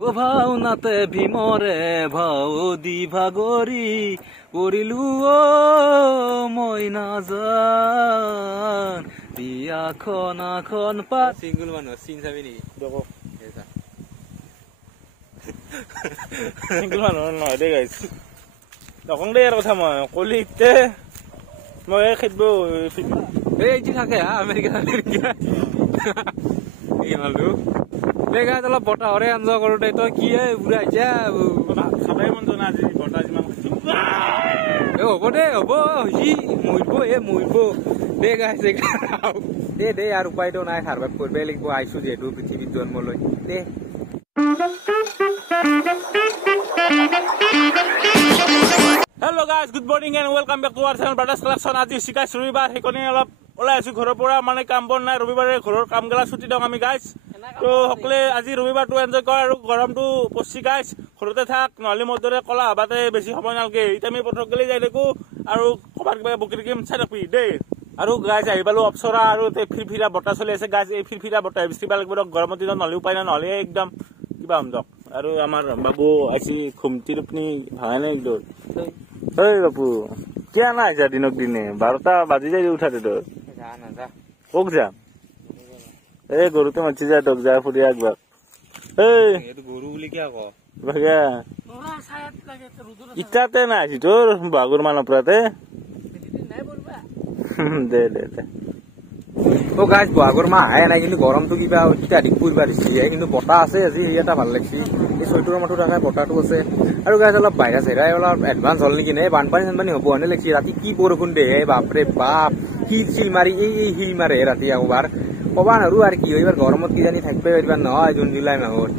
ও ভাওনাতে ভীমৰে ভাও দি ভাগৰি পৰিলো ও মই নাজান বিয়াখন পা সিংগুল মানুহ চিন চাবি নেকি দেখো সিংগুল মানুহ নহয় দেই গাইছ নকং দেই ইয়াৰ কথা মই কলিতে মই খেদব এই যে থাকে আমেৰিকা এই মানুহ বেগাত অলপ বতাহৰে এনজয় কৰোঁতে তই কি বুঢ়া যা খাবাই মন যোৱা নাই আজি বতাহ যিমান হ'ব দে হ'ব সি মৰিব দে গাইছে দে আৰু উপায়তো নাই সাৰবাইভ কৰিবই লাগিব আহিছো যিহেতু পৃথিৱীত জন্ম লৈ দে hello' guys good morning and welcome back to our channel brothers collection আজি শিকাইছো ৰবিবাৰ সেইকাৰণে অলপ ওলাই আছো ঘৰৰ পৰা মানে কাম বন নাই ৰবিবাৰে ঘৰৰ কামগেলা ছুটি দিওঁ আমি গাইজ তো সকলোৱে আজি ৰবিবাৰটো এনজয় কৰ আৰু গৰমটো পচি গাইজ ঘৰতে থাক নহ'লে মোৰ দৰে কলা হবাতে বেছি সময় নালাগে এতিয়া আমি পথক গেলি যাই থাকো আৰু ক'ৰবাত কিবা বকি থাকিম চাই থাকবি দেই আৰু গাইজ আহি পালো অপচৰা আৰু ফিৰফিৰা বতাহ চলি আছে গাইজ এই ফিৰফিৰা বতাহ বিচিব লাগিব গৰমৰ দিনত নহ'লে উপায় নাই নহ'লে একদম কিবা হম দক আৰু আমাৰ বাবু আহিছি ঘুমটি টোপনি ভাঙাই নাই একদম ঐ বাপু কিয় নাই যা দিনক দিনে 12টা বাজি যাই উঠাতে তোৰ কক যাম এই গৰুটো মাতি যায় তোক যা ফুৰি একবাৰ গৰু বুলি কিয় কওঁ ইটাতে নাই আছি তোৰ বাগুৰ মানৰ পৰাতে দে ও গাইজ বহাগৰ মাহ আহে নাই কিন্তু গৰমটো কিবা অত্যাধিক পৰিব দিছে কিন্তু বতাহ আছে আজি এটা ভাল লাগছি এই চৈতৰ মাহটো থাকে বতাহটো আছে আৰু গাইজ অলপ বাহিৰা চাইৰাই অলপ এডভান্স হ'ল নেকি নে বানপানী চানপানী হ'ব হেনে লাগছি ৰাতি কি বৰষুণ দে বাপৰে বাপ শিল মাৰি এই শিল মাৰে ৰাতি একবাৰ ক'বা নোৱাৰো আৰু কি এইবাৰ গৰমত কিজানি থাকিবই পাৰিবা নহয় জুন জুলাই মাহত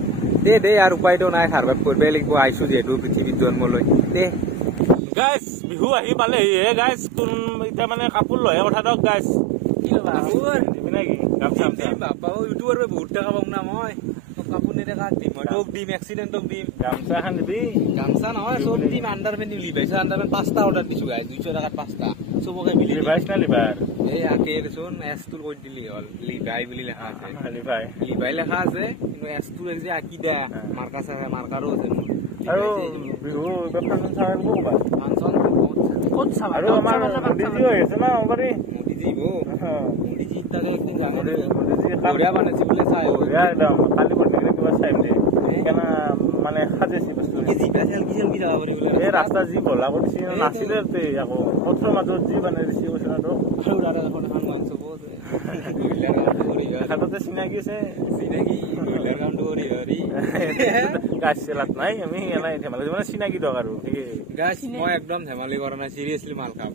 দে আৰু উপায়তো নাই সাৰবাইভ কৰিবই লাগিব আহিছো যিহেতু পৃথিৱীত জন্ম লৈ দে গাইজ বিহু আহি পালেহি হে গাইজ কোন এতিয়া মানে কাপোৰ লয়ে কথা দক গাইজ ইউটিউবৰ বহুত টকা পাম না মই কাপোৰ নেদেখা দিম মই তোক দিম এক্সিডেণ্টক দিম গামচা এখন দিবি গামচা নহয় চব দিম আণ্ডাৰপেণ্ট লিভাইছ আণ্ডাৰপেণ্ট 5টা অৰ্ডাৰ দিছো গাইজ 200 টকাত 5টা চবকে মিলি লিভাইছ না লিভাৰ এই আকে দেচোন এছটোৰ কৈ দিলি হ'ল লিভাই বুলি লেখা আছে লিভাই লেখা আছে কিন্তু এছটোৰ যে আকি দা মাৰ্কা চাই মাৰ্কাৰো আছে আৰু বিহু ফাংচন চাই ক'বা ফাংচন ক'ত চাবা আৰু আমাৰ মোদীজি হৈ আছে না আমাৰি মোদীজি তাৰে একদিন জানে বঢ়িয়া বনাইছে বোলে চাই একদম কালি পৰহিলে কিবা চাই দে কেনা মানে সাজেছি বস্তু জিকা চেলফি যাব পাৰি বোলে এই ৰাস্তা যি বলা কৰিছে নাছিলে তে আকৌ পথৰ মাজত যি বনাই দিছে কৈছে না তো আৰু দাদা এখন মাংস বহুত হাততে চিনাকি আছে চিনাকি কামটো কৰি হৰি গাছ চেলাত নাই আমি এলাই ধেমালি মানে চিনাকি দক আৰু গাছ মই একদম ধেমালি কৰা নাই চিৰিয়াছলি মাল খাম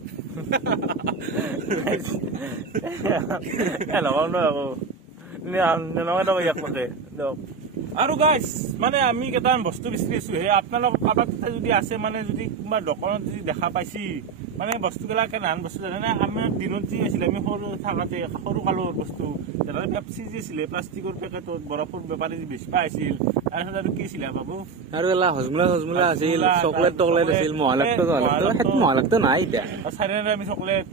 লগাও ন আকৌ নলগাই দক ইয়াক মতে দক আৰু গাইজ মানে আমি কেইটামান বস্তু বিচাৰি আছো হে আপোনালোক কাৰোবাৰ যদি আছে মানে যদি কোনোবা দোকানত যদি দেখা পাইছি মানে বস্তুবিলাক কেনেহান বস্তু জানে আমাৰ দিনত যি আছিলে আমি সৰু থাকোঁতে সৰু কালৰ বস্তু যেনে পেপচি যি আছিলে প্লাষ্টিকৰ পেকেটত বৰফৰ বেপাৰী যি বেছি পাইছিল তাৰপিছত আৰু কি আছিলে বাবু আৰু এলা হজমুলা আছিল চকলেট টকলেট আছিল মহালাকটো নাই এতিয়া চাইডে আমি চকলেট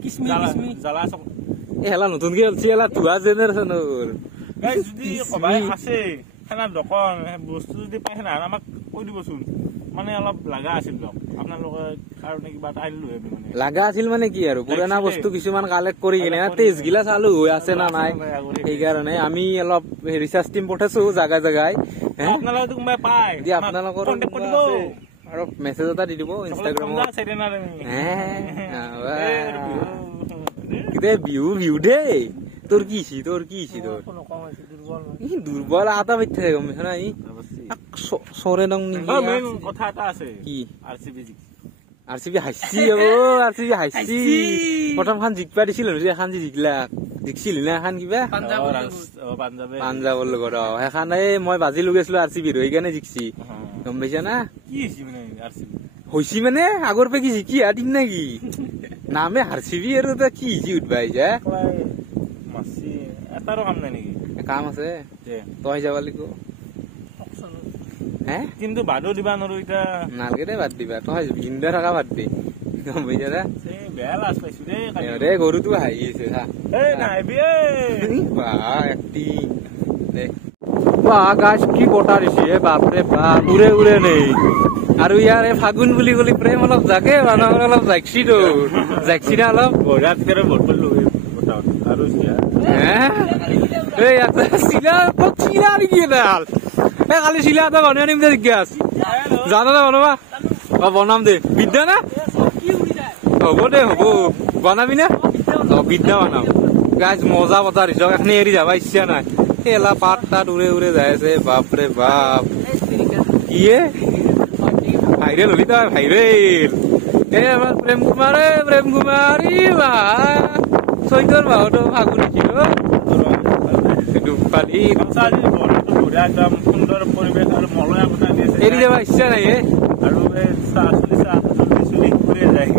জ্বালা এই হেলা নতুনকে উঠছি এলা ধোৱা জেনেৰেশ্যনৰ গাইজ যদি সবাই আছে সেনা দোকান বস্তু যদি পাই সেনা আমাক কৈ দিবচোন মানে অলপ লাগা আছিল দিয়ক আপোনালোকে কাৰণে কিবা এটা আনিলো মানে লাগা আছিল মানে কি আৰু পুৰণা বস্তু কিছুমান কালেক্ট কৰি কিনে তেজ গিলা চালু হৈ আছে না নাই সেইকাৰণে আমি অলপ ৰিচাৰ্চ টিম পঠাইছো জাগাই আপোনালোকে কোনোবাই পায় যদি আপোনালোকৰ আৰু মেছেজ এটা দি দিব ইনষ্টাগ্ৰামত বিহু দেই তোৰ কি দুৰ্বল আটা পাই থাকে গম পাইছ না চৰে দং কথা এটা আছে কি আৰ চি বি হাইছি প্ৰথমখন জিকবা দিছিল এখন জিকছিল না এখন কিবা পাঞ্জাবৰ লগত সেইখন মই বাজি লগাইছিলো আৰ চি বিৰ সেইকাৰণে জিকছি গম পাইছা না হৈছি মানে আগৰ পৰা কি জিকি দিম নেকি নামে আৰ চি বি আৰু কি উঠবা আহিছা এটাৰো কাম নাই নেকি কাম আছে তই যাব লাগিব কিন্তু বাদো দিবা নোৱাৰো এতিয়া নালগে দে বাদ দিবা তই বিন্দা থকা বাদ দি গম পাইছা না বেয়া লাজ পাইছো দে গৰুটো হাঁহি আছে গাছ কি বটা দিছে বাপৰে বাপ উৰে উৰে নেই আৰু ইয়াৰ ফাগুন বুলি কলি প্ৰেম অলপ জাগে মানুহৰ অলপ জাগছি তো জাগছি না অলপ বঢ়িয়া তেৰে বটল লৈ বটা আৰু এই আছে চিলা ক'ত চিলা নেকি এডাল কালি চিলা এটা বনাই আনিম দে গেছ জানো না বনাবা বনাম দে বিদ্যা না হ'ব দে হ'ব বনাবি না বিদ্যা বনাম গাছ মজা বতা দিছ এখনি এৰি যাবা ইচ্ছা নাই এলা পাত তাত উৰে উৰে যাই আছে বাপৰে বাপ কিয়ে ভাইৰেল হলি তই ভাইৰেল আমাৰ প্ৰেম কুমাৰ চৈতৰ মাহতো ফাগুন উঠিল দুপালি একদম সুন্দৰ পৰিৱেশ আৰু মলয়া বতা দিছে এৰি যাবা ইচ্ছা নাই আৰু চুলি ঘূৰি যায়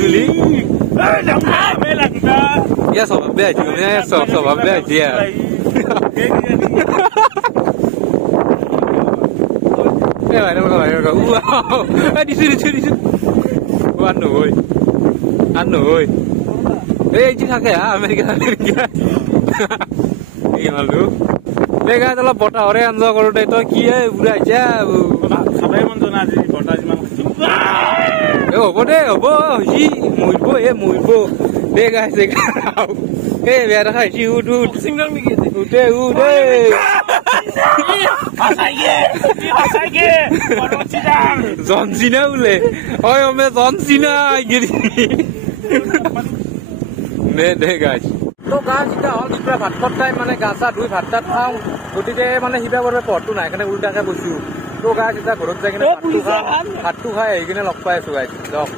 জুলি ইয়া স্বভাৱ বেয়া স্বভাৱ বেয়া এতিয়া দিছো নহয় এই যে থাকে আমেৰিকা অলপ বতাহৰে এনজয় কৰোতে তই কি বুঢ়াইছা খাবাই মন যোৱা আজি বতাহ যিমান হ'ব দে হ'ব সি মৰিব মৰিব দে গাইছে এই বেয়া দেখা হৈছে উঠে জনচিনা বোলে হয় জনচিনা দে গাইছ তো গা চিন্তা হ'ল দুটা ভাত খোৱাৰ টাইম মানে গা চা ধুই ভাত তাত খাওঁ গতিকে মানে সিবা কৰিব পঢ়টো নাই সেইকাৰণে উল্টাকে বৈছো তো গা চিন্তা ঘৰত যাই কিনে ভাতটো খাই আহি কিনে লগ পাই আছো গাইছ লগ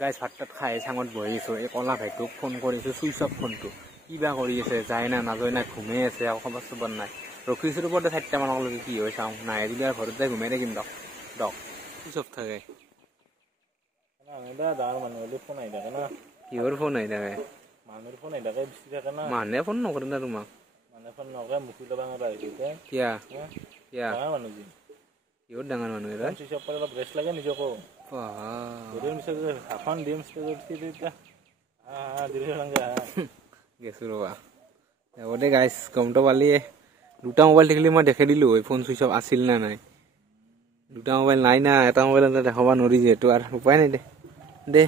গাইছ ভাত তাত খাই চাঙত বহিছো এই কলা ভাইটোক ফোন কৰিছো চুইচ অফ ফোনটো কিবা কৰি আছে যায় না নাযায় না ঘুমাই আছে আৰু খবৰ চবৰ নাই ৰখিছো ওপৰতে 4টা মানলৈকে কি হয় চাওঁ নাই যদি আৰু ঘৰত যাই ঘুমাই থাকিম দক চুইচ অফ থাকে কিহৰ ফোন আহি থাকে মানুহে ফোন নকৰে না তোমাক কিহৰ ডাঙৰ মানুহ গেছো ৰবা হ'ব দে গাইছ গমটো পালিয়ে 2টা মোবাইল থাকিলে মই দেখাই দিলো ফোন চুইচ অফ আছিল না নাই 2টা মোবাইল নাই না এটা মোবাইল দেখাব নোৱাৰি যিহেতু আৰু উপায় নাই দে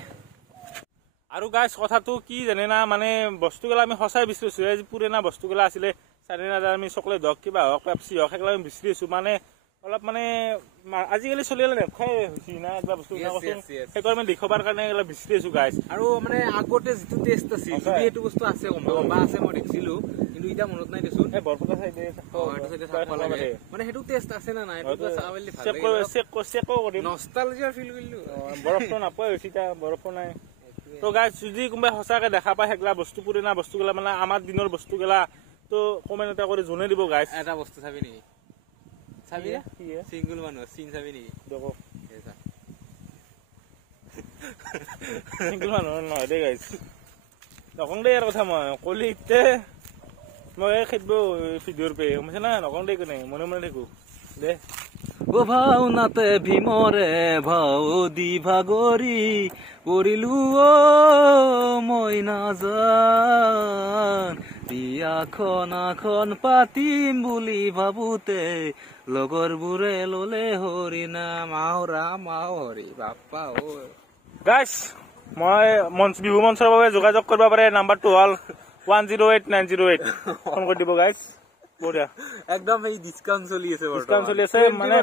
আৰু গাইছ কথাটো কি জানে না মানে বস্তুগিলা আমি সঁচাই বিচাৰিছো এই পুৰণা বস্তুগিলা আছিলে 4,000 আমি চকলেট হওক কিবা হওক পেপচি হওক সেইগিলা আমি বিচাৰিছো মানে অলপ মানে আজিকালি চলিলে নেখাই হৈছে না কিবা বস্তু সেইকাৰণে দেখুৱাবৰ কাৰণে এইবিলাক বিচাৰিছো গাইছ আৰু মানে আগতে যিটো টেষ্ট আছিল যদি এইটো বস্তু আছে গম্বা আছে মই দেখিছিলো কিন্তু এতিয়া মনত নাই দেচোন বৰপেটা চাইডে মানে সেইটো টেষ্ট আছে না নাই নষ্টালজিয়া ফিল কৰিলো বৰফটো নাপায় হৈছে এতিয়া বৰফো নাই তো গাইছ যদি কোনোবাই সঁচাকে দেখা পায় সেইগিলা বস্তু পুৰণা বস্তুগিলা মানে আমাৰ দিনৰ বস্তুগিলা তো কমেণ্ট এটা কৰি জনাই দিব গাইছ এটা বস্তু চাবি নেকি চাবি সিংগল মানুহ চিন চাবি নেকি সিংগল মানুহ নহয় দেই গাইছ নকওঁ দেই ইয়াৰ কথা মই কলি ইতে মই খেদিব ভিডিঅ'ৰ পে গমছে না নকওঁ দেই কোনে মনে মনে থাকো দে ও ভাওনাতে ভীমৰে ভাও দি ভাগৰি কৰিলো মই নাজান বিয়াখন পাতিম বুলি ভাবোতে লগৰবোৰে ললে হৰি নাম হৰি বাপ্পা গাইছ মই বিহু মঞ্চৰ বাবে যোগাযোগ কৰিব পাৰে নাম্বাৰটো হ'ল 108,908 ফোন কৰি দিব গাইছ বঢ়িয়া একদম এই ডিসকাউন্ট চলি আছে মানে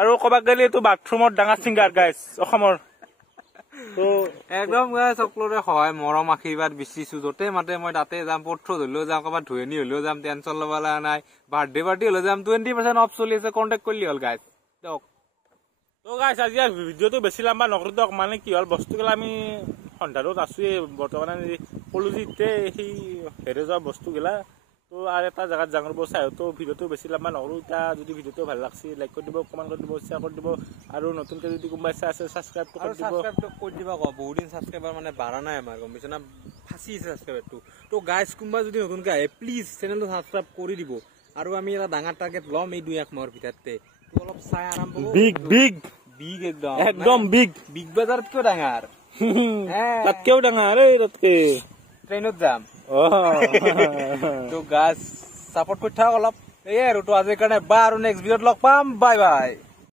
আৰু কবাক গেলি তো বাথৰুমত ডাঙৰ সিঙ্গাৰ গাইছ অসমৰ তো একদম গাইছ সকলোৰে সহায় মৰম আশীৰ্বাদ বিচিছো যতে মাতে মই তাতে যাম পত্ৰ ধৰিলেও যাম কবাত ধুৱেনি হলেও যাম টেনচন ল'ব লগা নাই বাৰ্থডে পাৰ্টি হলেও যাম 20% অফ চলি আছে কন্টেক্ট কৰিলি হ'ল গাইছ দিয়ক তো গাইছ আজি ভিডিঅ'টো বেছি লম্বা নকৰো দিয়ক মানে কি হ'ল বস্তুগিলা আমি সন্ধানত আছোৱে বৰ্তমান কলো যে সেই হেৰে যোৱা বস্তুগিলা তো আৰ এটা জায়গাত জাঙৰ চাই তো ভিডিওটো বেশি লম্বা নকৰো এটা যদি ভিডিওটো ভাল লাগছে লাইক কৰি দিব কমেন্ট কৰি দিব শেয়াৰ কৰি দিব আৰু নতুনকে যদি কোনোবা চাই আছে সাবস্ক্ৰাইব কৰি দিব বহুত দিন সাবস্ক্ৰাইবাৰ মানে বাড়া নাই আমাৰ গম পাইছ না ফাঁসি আছে সাবস্ক্ৰাইবাৰটো তো গাইজ কোনোবা যদি নতুনকে আহে প্লিজ চেনেলটো সাবস্ক্ৰাইব কৰি দিব আৰু আমি এটা ডাঙৰ টাৰ্গেট লম এই 2-1 মাহৰ ভিতৰতে তো অলপ চাই আৰাম পাব বিগ একদম বিগ বাজাৰত কিয় ডাঙৰ তাতকেও ডাঙৰ এই তাতকে ট্ৰেইনত যাম তো গাছ সাপোৰ্ট কৰি থাক অলপ এই আৰু তো আজিৰ কাৰণে বা আৰু নেক্সট ভিডিঅ'ত লগ পাম বাই বাই